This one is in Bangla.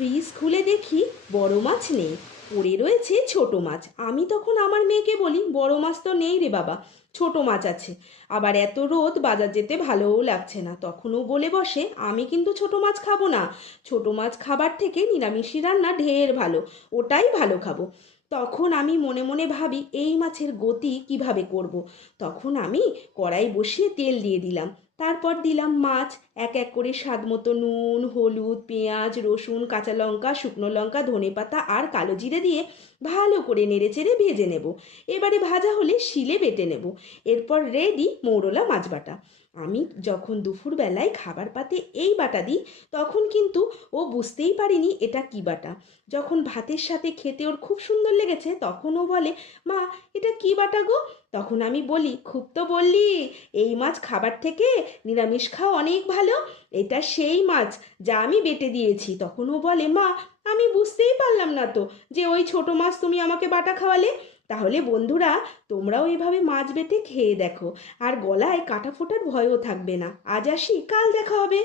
ফ্রিজ খুলে দেখি বড় মাছ নেই, পড়ে রয়েছে ছোট মাছ। আমি তখন আমার মেয়েকে বলি, বড় মাছ তো নেই রে বাবা, ছোট মাছ আছে। আবার এত রোদ, বাজার যেতে ভালোও লাগছে না। তখনও বলে বসে, আমি কিন্তু ছোট মাছ খাবো না, ছোট মাছ খাবার থেকে নিরামিষি রান্না ঢের ভালো, ওটাই ভালো খাবো। তখন আমি মনে মনে ভাবি এই মাছের গতি কিভাবে করব। তখন আমি কড়াই বসিয়ে তেল দিয়ে দিলাম, তারপর দিলাম মাছ। এক এক করে স্বাদ মতো নুন, হলুদ, পেঁয়াজ, রসুন, কাঁচা লঙ্কা, শুকনো লঙ্কা, ধনেপাতা আর কালো জিরে দিয়ে ভালো করে নেড়েচেড়ে ভেজে নেব। এবারে ভাজা হলে শিলে বেটে নেব। এরপর রেডি মৌরলা মাছ বাটা। আমি যখন দুপুরবেলায় খাবার পাতে এই বাটা দিই, তখন কিন্তু ও বুঝতেই পারেনি এটা কি বাটা। যখন ভাতের সাথে খেতে ওর খুব সুন্দর লেগেছে, তখন ও বলে, মা এটা কি বাটা গো? তখন আমি বলি, খুব তো বললি, এই মাছ খাবার থেকে নিরামিষ খাওয়া অনেক ভালো, এটা সেই মাছ যা আমি বেটে দিয়েছি। তখন ও বলে, মা আমি বুঝতেই পারলাম না তো যে ওই ছোট মাছ তুমি আমাকে বাটা খাওয়ালে। তাহলে বন্ধুরা, তোমরাও এভাবে মাছ বেটে খেয়ে দেখো, আর গলায় কাটা ফোটার ভয়ও থাকবে না। আজ আসি, কাল দেখা হবে।